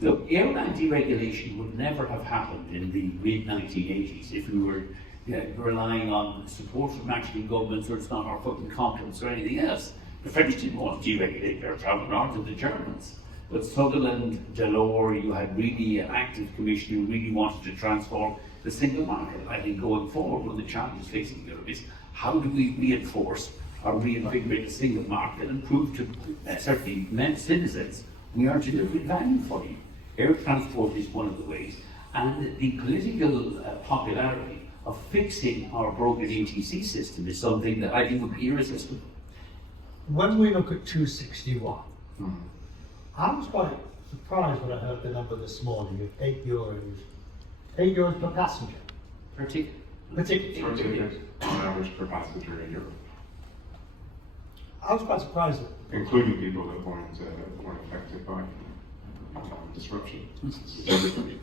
Look, airline deregulation would never have happened in the mid-1980s if we were relying on support from actually governments, or it's not our fucking competence or anything else. The French didn't want to deregulate air travel, nor did the Germans. But Sutherland, Delors, you had really an active commission who really wanted to transform the single market. I think going forward, one of the challenges facing Europe is how do we reinforce or reinvigorate the single market and prove to certainly citizens we are delivering value for you. Air transport is one of the ways, and the political popularity of fixing our broken ATC system is something that I think would be irresistible. When we look at 261, I was quite surprised when I heard the number this morning of €8 per passenger. Per ticket. Per ticket. Per ticket, on average per passenger in Europe. I was quite surprised. Including people that weren't affected by disruption.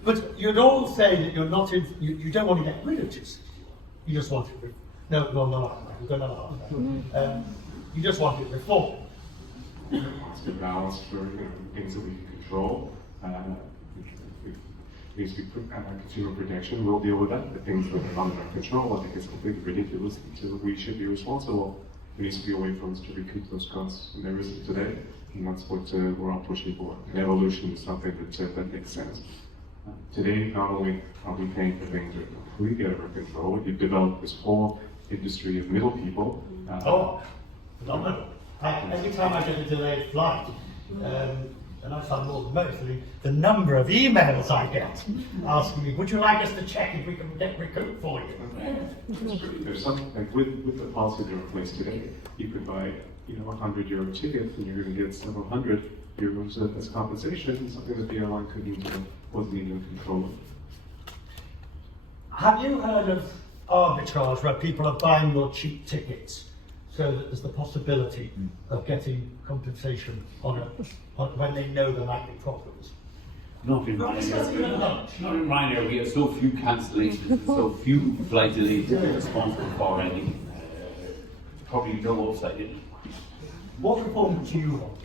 But you'd all say that you're not in, you don't want to get rid of 260. You just want it. No, we've got another half. You just want it reformed. It's the balance for things that we can control. Needs to be consumer protection. We'll deal with that. The things that are under our control, I think it's completely ridiculous until we should be responsible. There needs to be a way for us to recoup those costs, and there isn't today, and that's what we're all pushing for. And evolution is something that makes sense. Today, not only are we paying for things that are completely out of our control, you've developed this whole industry of middle people. Phenomenal. Every time I get a delayed flight, and I find more than most, the number of emails I get asking me, would you like us to check if we can get recouped for you? There's something like with the policy that are in place today, you could buy €100 ticket and you're going to get several €100 as compensation, something that the airline wasn't even in control of. Have you heard of arbitrage where people are buying more cheap tickets so that there's the possibility of getting compensation on when they know there might be problems? Not in Ryanair. We have so few cancellations and so few flight delays that we're responsible for any. Probably no upside in it. What reform do you want?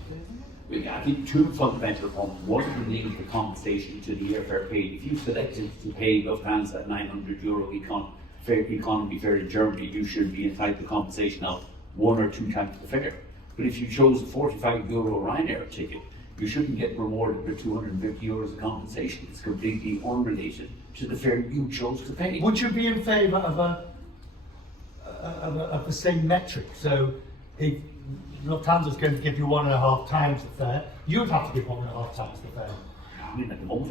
I think two fundamental reforms. One is to link the compensation to the airfare paid. If you selected to pay Lufthansa €900 economy fare in Germany, you should be entitled to compensation of 1 or 2 times the fare. But if you chose a €45 Ryanair ticket, you shouldn't get rewarded with €250 of compensation. It's completely unrelated to the fare you chose to pay. Would you be in favour of the same metric? So if Lufthansa is going to give you 1.5 times the fare, you'd have to give 1.5 times the fare. I mean, at the moment,